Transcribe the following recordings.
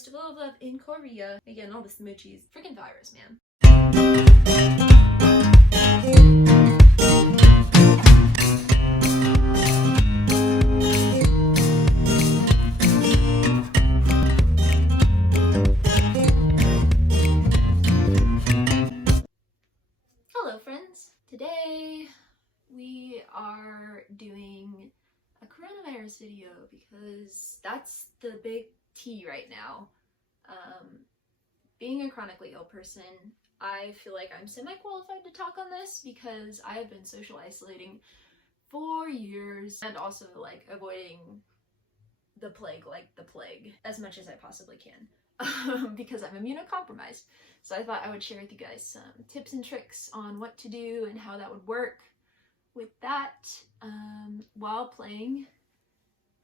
Festival of Love in Korea. Again, all the smoochies. Freaking virus, man. Hello friends! Today we are doing a coronavirus video because that's the big T right now. Being a chronically ill person, I feel like I'm semi-qualified to talk on this because I have been social isolating for years and also like avoiding the plague as much as I possibly can because I'm immunocompromised. So I thought I would share with you guys some tips and tricks on what to do and how that would work with that while playing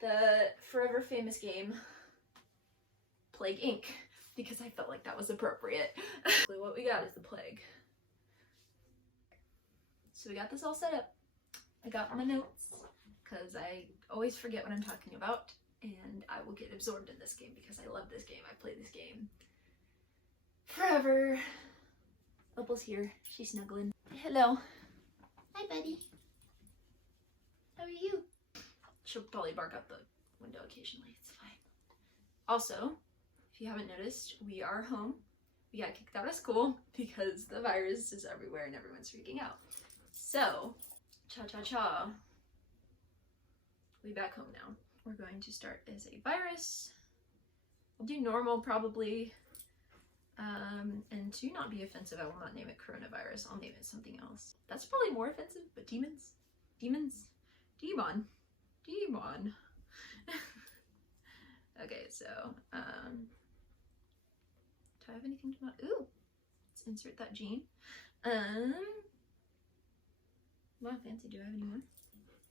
the forever famous game Plague Inc. because I felt like that was appropriate. What we got is the plague. So we got this all set up. I got my notes because I always forget what I'm talking about and I will get absorbed in this game because I love this game. I play this game forever. Opal's here. She's snuggling. Hello. Hi, buddy. How are you? She'll probably bark out the window occasionally. It's fine. Also, if you haven't noticed, we are home. We got kicked out of school because the virus is everywhere and everyone's freaking out. So, cha-cha-cha. We back home now. We're going to start as a virus. We'll do normal probably. And to not be offensive, I will not name it coronavirus. I'll name it something else. That's probably more offensive, but demons? Demons? Demon. Demon. Okay, so, do I have anything to, ooh, let's insert that gene. Wow, fancy, do I have any more?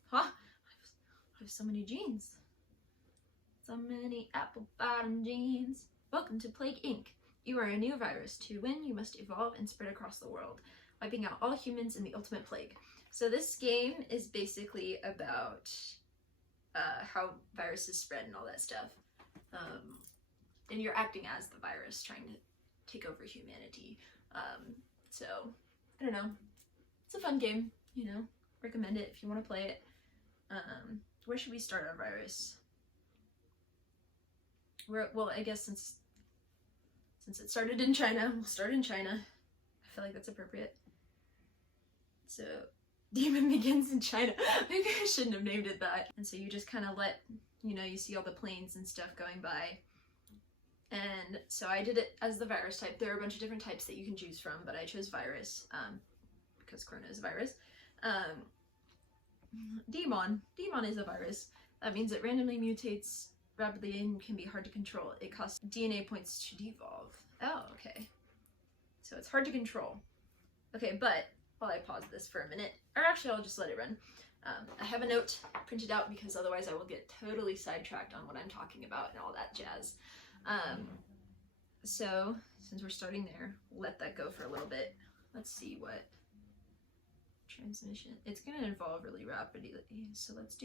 Huh? I have so many genes. So many apple bottom genes. Welcome to Plague Inc. You are a new virus. To win, you must evolve and spread across the world, wiping out all humans in the ultimate plague. So this game is basically about how viruses spread and all that stuff. And you're acting as the virus, trying to take over humanity. So, I don't know. It's a fun game, you know. Recommend it if you want to play it. Where should we start our virus? Well, I guess since it started in China, we'll start in China. I feel like that's appropriate. So, demon begins in China. Maybe I shouldn't have named it that. And so you just kind of let, you know, you see all the planes and stuff going by. And so I did it as the virus type. There are a bunch of different types that you can choose from, but I chose virus because corona is a virus. Demon is a virus. That means it randomly mutates rapidly and can be hard to control. It costs DNA points to devolve. Oh, okay. So it's hard to control. Okay, but while I pause this for a minute, or actually I'll just let it run. I have a note printed out because otherwise I will get totally sidetracked on what I'm talking about and all that jazz. So since we're starting there, we'll let that go for a little bit. Let's see what transmission. It's gonna evolve really rapidly. So let's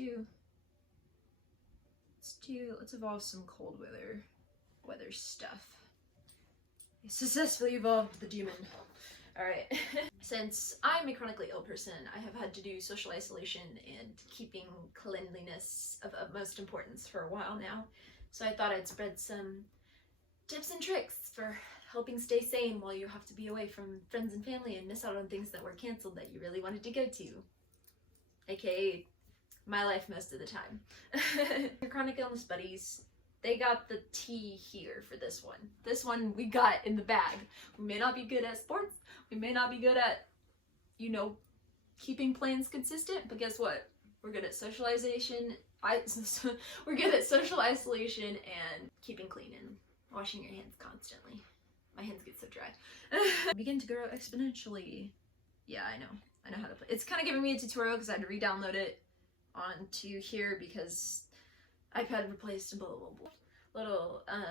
evolve some cold weather stuff. I successfully evolved the demon. Alright. Since I'm a chronically ill person, I have had to do social isolation and keeping cleanliness of utmost importance for a while now. So I thought I'd spread some tips and tricks for helping stay sane while you have to be away from friends and family and miss out on things that were canceled that you really wanted to go to. AKA my life most of the time. Your chronic illness buddies, they got the tea here for this one. This one we got in the bag. We may not be good at sports, we may not be good at, you know, keeping plans consistent, but guess what? We're good at socialization. We're good at social isolation and keeping clean and washing your hands constantly. My hands get so dry. Begin to grow exponentially. Yeah, I know how to play. It's kind of giving me a tutorial because I had to re-download it onto here because iPad replaced a little, oh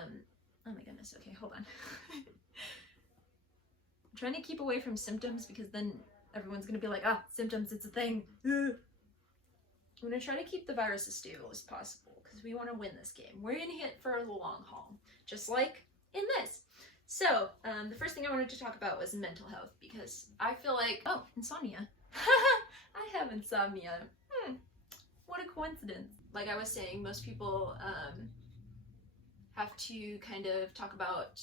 my goodness, okay, hold on. I'm trying to keep away from symptoms because then everyone's gonna be like, symptoms, it's a thing. I'm gonna try to keep the virus as stable as possible because we want to win this game. We're in it for the long haul, just like in this. So, the first thing I wanted to talk about was mental health, because I feel like, oh, insomnia. I have insomnia. What a coincidence. Like I was saying, most people have to kind of talk about,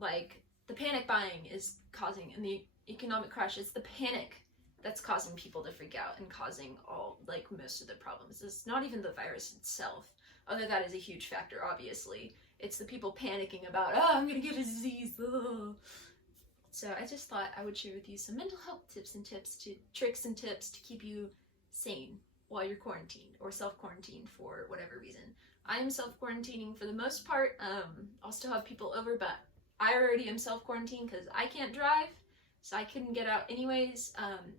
like, the panic buying is causing, and the economic crash, it's the panic that's causing people to freak out and causing all, like, most of the problems. It's not even the virus itself, although that is a huge factor, obviously. It's the people panicking about, oh, I'm gonna get a disease. Ugh. So I just thought I would share with you some mental health tips and tricks and tips to keep you sane while you're quarantined or self-quarantined for whatever reason. I'm self-quarantining for the most part. I'll still have people over, but I already am self-quarantined because I can't drive, so I couldn't get out anyways.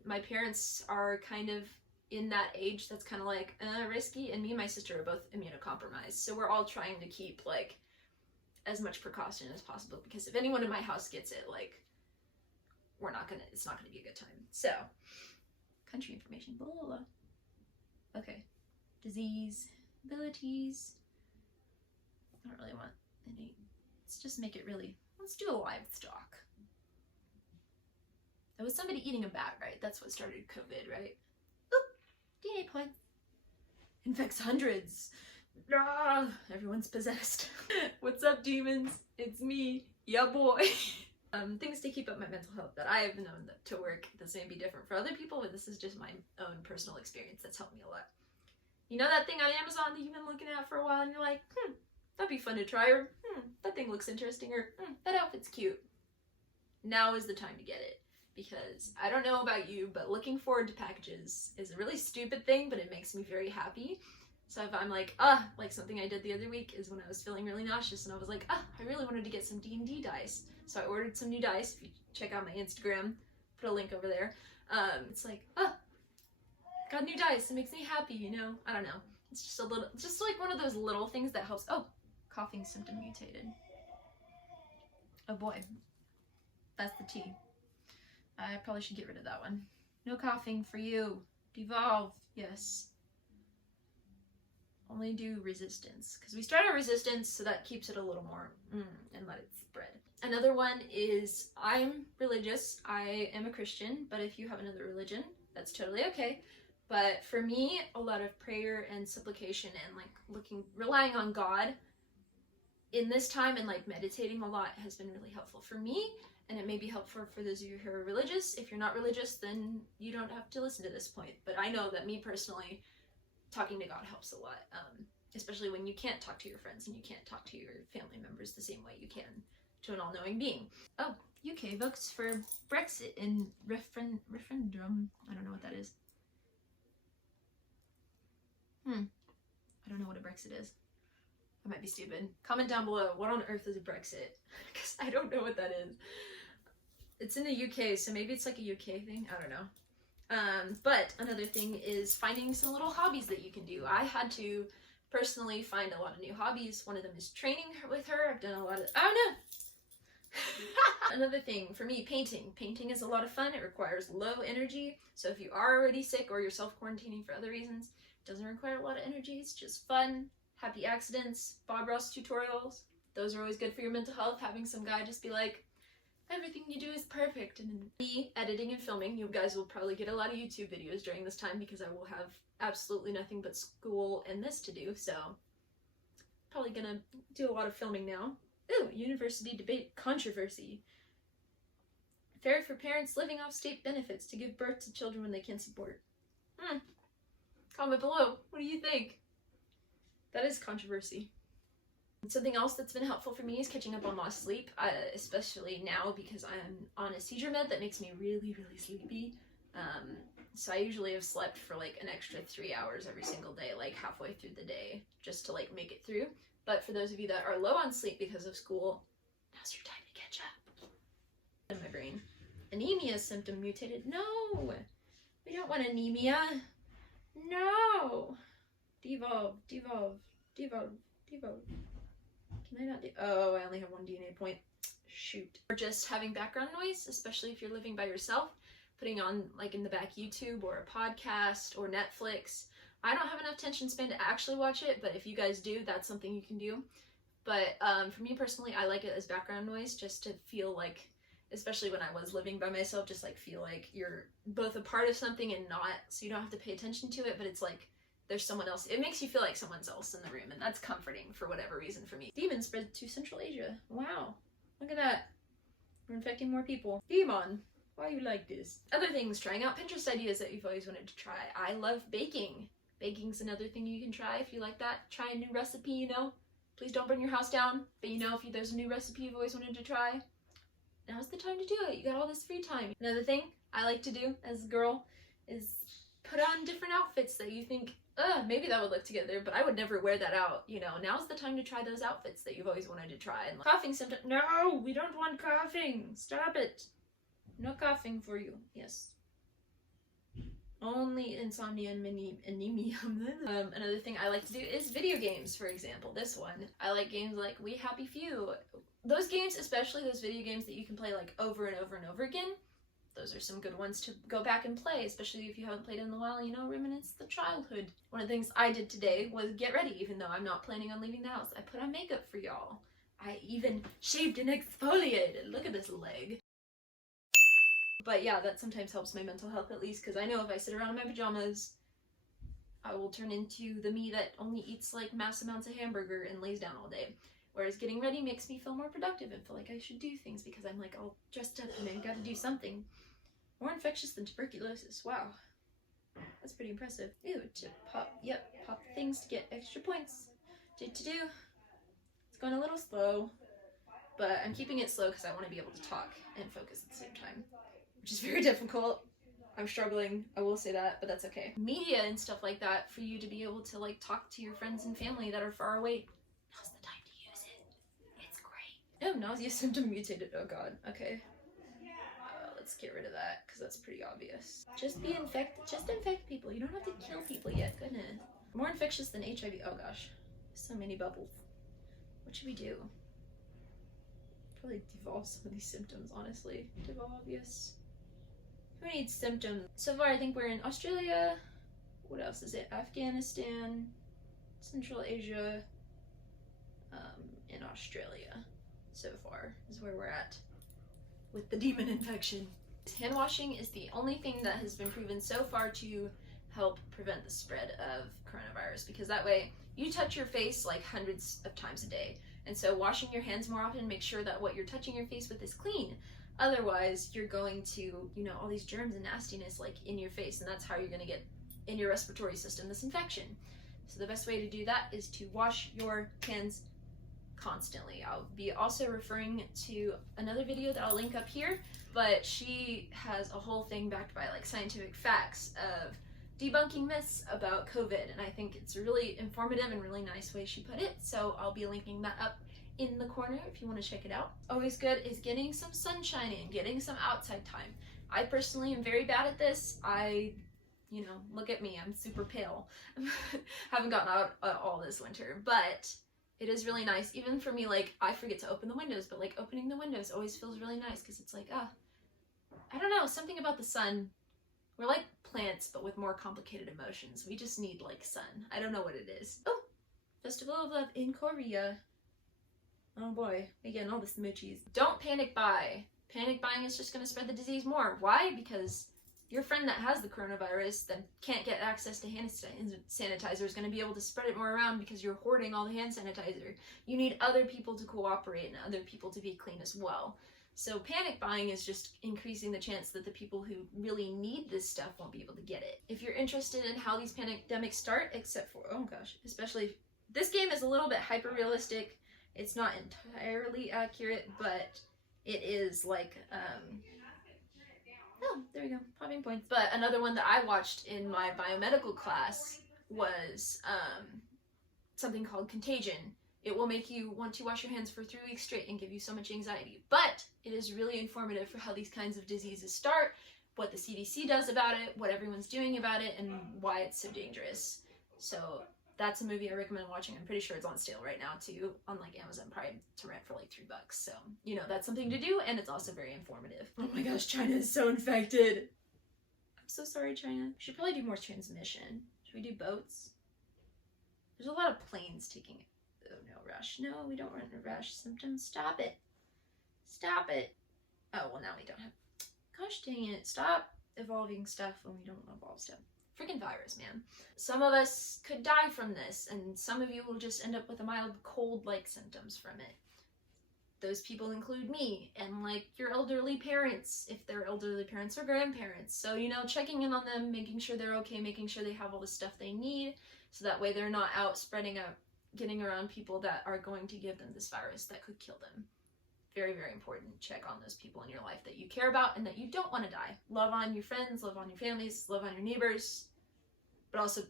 My parents are kind of in that age that's kind of like risky, and me and my sister are both immunocompromised, so we're all trying to keep, like, as much precaution as possible, because if anyone in my house gets it, like, it's not gonna be a good time. So, country information, blah, blah, blah. Okay, disease, abilities. I don't really want any. Let's just make it really, let's do a livestock. There was somebody eating a bat, right? That's what started COVID, right? Oop, DNA points. Infects hundreds. Ah, everyone's possessed. What's up, demons? It's me, ya boy. Things to keep up my mental health that I have known that to work. This may be different for other people, but this is just my own personal experience that's helped me a lot. You know that thing on Amazon that you've been looking at for a while and you're like, that'd be fun to try, or that thing looks interesting, or that outfit's cute. Now is the time to get it, because I don't know about you, but looking forward to packages is a really stupid thing, but it makes me very happy. So if I'm like, like something I did the other week is when I was feeling really nauseous and I was like, I really wanted to get some D&D dice. So I ordered some new dice. If you check out my Instagram, put a link over there. It's like, got new dice. It makes me happy, you know? I don't know. It's just a little, just like one of those little things that helps. Oh, coughing symptom mutated. Oh boy. That's the T. I probably should get rid of that one. No coughing for you. Devolve. Yes. Only do resistance, because we start our resistance, so that keeps it a little more and let it spread. Another one is, I'm religious. I am a Christian, but if you have another religion, that's totally okay. But for me, a lot of prayer and supplication and, like, relying on God in this time and, like, meditating a lot has been really helpful for me, and it may be helpful for those of you who are religious. If you're not religious, then you don't have to listen to this point. But I know that me personally, talking to God helps a lot, especially when you can't talk to your friends and you can't talk to your family members the same way you can to an all-knowing being. Oh, UK votes for Brexit in referendum. I don't know what that is. I don't know what a Brexit is. I might be stupid. Comment down below, what on earth is a Brexit? Because I don't know what that is. It's in the UK, so maybe it's like a UK thing. I don't know. But another thing is finding some little hobbies that you can do. I had to personally find a lot of new hobbies. One of them is training with her. I've done a lot of, oh no! Another thing for me, painting. Painting is a lot of fun. It requires low energy. So if you are already sick or you're self-quarantining for other reasons, it doesn't require a lot of energy. It's just fun, happy accidents, Bob Ross tutorials. Those are always good for your mental health. Having some guy just be like, everything you do is perfect. And me editing and filming, you guys will probably get a lot of YouTube videos during this time because I will have absolutely nothing but school and this to do, so probably gonna do a lot of filming now. Ooh, university debate controversy. Fair for parents living off state benefits to give birth to children when they can't support. Comment below, what do you think? That is controversy. Something else that's been helpful for me is catching up on lost sleep, especially now because I'm on a seizure med that makes me really, really sleepy. So I usually have slept for like an extra 3 hours every single day, like halfway through the day, just to like make it through. But for those of you that are low on sleep because of school, now's your time to catch up. In my brain. Anemia symptom mutated. No! We don't want anemia. No! Devolve, devolve, devolve, devolve. Can I not do? Oh, I only have one DNA point. Shoot. Or just having background noise, especially if you're living by yourself, putting on like in the back YouTube or a podcast or Netflix I don't have enough attention span to actually watch it, but if you guys do, that's something you can do. But for me personally, I like it as background noise, just to feel like, especially when I was living by myself, just like feel like you're both a part of something and not, so you don't have to pay attention to it, but it's like there's someone else. It makes you feel like someone's else in the room, and that's comforting for whatever reason for me. Demon spread to Central Asia. Wow, look at that. We're infecting more people. Demon, why are you like this? Other things, trying out Pinterest ideas that you've always wanted to try. I love baking. Baking's another thing you can try if you like that. Try a new recipe, you know. Please don't burn your house down, but you know, if there's a new recipe you've always wanted to try, now's the time to do it. You got all this free time. Another thing I like to do as a girl is put on different outfits that you think, maybe that would look together, but I would never wear that out. You know, now's the time to try those outfits that you've always wanted to try. And like, coughing symptoms. No, we don't want coughing. Stop it. No coughing for you. Yes. Only insomnia and anemia. Another thing I like to do is video games, for example. This one. I like games like We Happy Few. Those games, especially those video games that you can play like over and over and over again, those are some good ones to go back and play, especially if you haven't played in a while, you know, reminisce the childhood. One of the things I did today was get ready, even though I'm not planning on leaving the house. I put on makeup for y'all. I even shaved and exfoliated. Look at this leg. But yeah, that sometimes helps my mental health, at least, because I know if I sit around in my pajamas, I will turn into the me that only eats like mass amounts of hamburger and lays down all day. Whereas getting ready makes me feel more productive and feel like I should do things because I'm like all dressed up and I gotta do something. More infectious than tuberculosis. Wow. That's pretty impressive. Ew, to pop things to get extra points. To do. It's going a little slow, but I'm keeping it slow because I want to be able to talk and focus at the same time, which is very difficult. I'm struggling, I will say that, but that's okay. Media and stuff like that for you to be able to like talk to your friends and family that are far away. Now's the time to use it. It's great. Oh, nausea symptom mutated. Oh god. Okay. Let's get rid of that because that's pretty obvious. Just infect people. You don't have to kill people yet. Goodness. More infectious than HIV. Oh gosh. So many bubbles. What should we do? Probably devolve some of these symptoms, honestly. Devolve, yes. Who needs symptoms? So far, I think we're in Australia. What else is it? Afghanistan, Central Asia, and Australia. So far is where we're at with the demon infection. Hand washing is the only thing that has been proven so far to help prevent the spread of coronavirus, because that way you touch your face like hundreds of times a day. And so washing your hands more often, make sure that what you're touching your face with is clean. Otherwise, you're going to, you know, all these germs and nastiness like in your face, and that's how you're going to get in your respiratory system this infection. So the best way to do that is to wash your hands constantly. I'll be also referring to another video that I'll link up here, but she has a whole thing backed by like scientific facts of debunking myths about COVID, and I think it's a really informative and really nice way she put it, so I'll be linking that up in the corner if you want to check it out. Always good is getting some sunshine in, getting some outside time. I personally am very bad at this. You know, look at me, I'm super pale. Haven't gotten out all this winter, but it is really nice. Even for me, like, I forget to open the windows, but like opening the windows always feels really nice because it's like, I don't know, something about the sun. We're like plants, but with more complicated emotions. We just need like sun. I don't know what it is. Oh, Festival of Love in Korea. Oh boy, again, all the smoochies. Don't panic buy. Panic buying is just gonna spread the disease more. Why? Because your friend that has the coronavirus that can't get access to hand sanitizer is going to be able to spread it more around because you're hoarding all the hand sanitizer. You need other people to cooperate and other people to be clean as well. So panic buying is just increasing the chance that the people who really need this stuff won't be able to get it. If you're interested in how these pandemics start, except for, oh gosh, especially, this game is a little bit hyper-realistic. It's not entirely accurate, but it is like, oh, there we go, popping points. But another one that I watched in my biomedical class was something called Contagion. It will make you want to wash your hands for 3 weeks straight and give you so much anxiety. But it is really informative for how these kinds of diseases start, what the CDC does about it, what everyone's doing about it, and why it's so dangerous. So that's a movie I recommend watching. I'm pretty sure it's on sale right now too, on like Amazon Prime to rent for like $3. So, you know, that's something to do, and it's also very informative. Oh my gosh, China is so infected. I'm so sorry, China. We should probably do more transmission. Should we do boats? There's a lot of planes taking it. Oh no, rush. No, we don't want to rush symptoms. Stop it. Stop it. Oh, well, now we don't have. Gosh dang it. Stop evolving stuff when we don't evolve stuff. Freaking virus, man. Some of us could die from this, and some of you will just end up with a mild cold-like symptoms from it. Those people include me and like your elderly parents, if they're elderly parents or grandparents. So, you know, checking in on them, making sure they're okay, making sure they have all the stuff they need, so that way they're not out spreading out, getting around people that are going to give them this virus that could kill them. Very, very important. Check on those people in your life that you care about and that you don't want to die. Love on your friends, love on your families, love on your neighbors, but also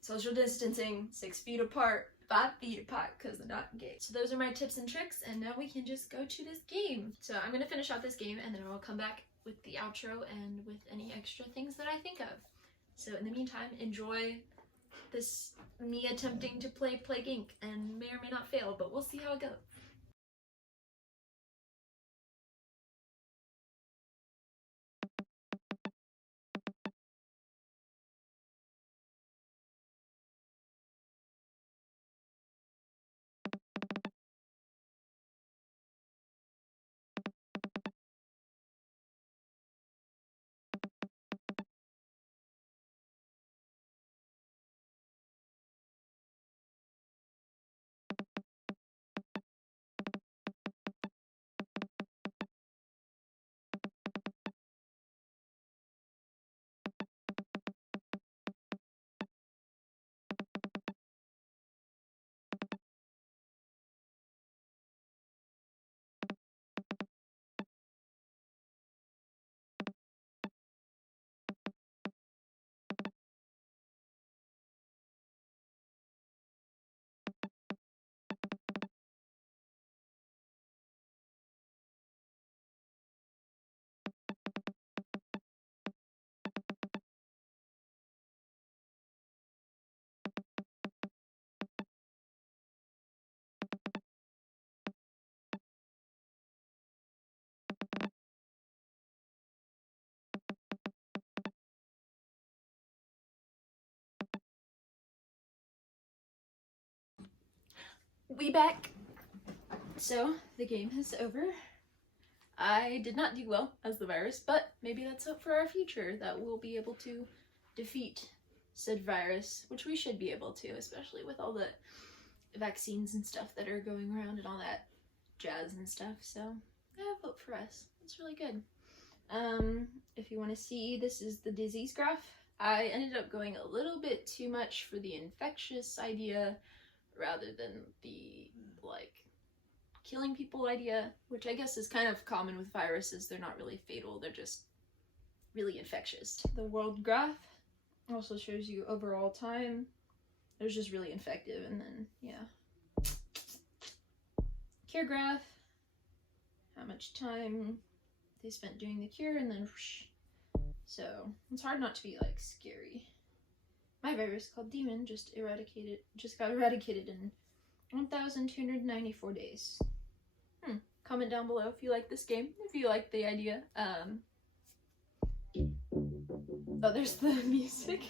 social distancing, 6 feet apart, 5 feet apart, because they're not engaged. So those are my tips and tricks, and now we can just go to this game. So I'm going to finish out this game, and then I'll come back with the outro and with any extra things that I think of. So in the meantime, enjoy this me attempting to play Plague Inc. and may or may not fail, but we'll see how it goes. We back. So the game is over. I did not do well as the virus, but maybe that's hope for our future, that we'll be able to defeat said virus, which we should be able to, especially with all the vaccines and stuff that are going around and all that jazz and stuff. So I have hope for us. It's really good. If you want to see, this is the disease graph. I ended up going a little bit too much for the infectious idea rather than the like killing people idea, which I guess is kind of common with viruses. They're not really fatal, they're just really infectious. The world graph also shows you overall time. There's just really infective, and then yeah. Cure graph, how much time they spent doing the cure, and then whoosh. So it's hard not to be like scary. My virus called Demon just got eradicated in 1,294 days. Comment down below if you like this game, if you like the idea. Oh, there's the music.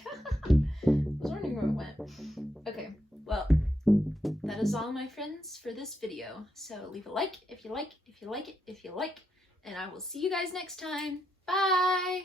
I was wondering where it went. Okay, well, that is all, my friends, for this video. So leave a like if you like, and I will see you guys next time. Bye!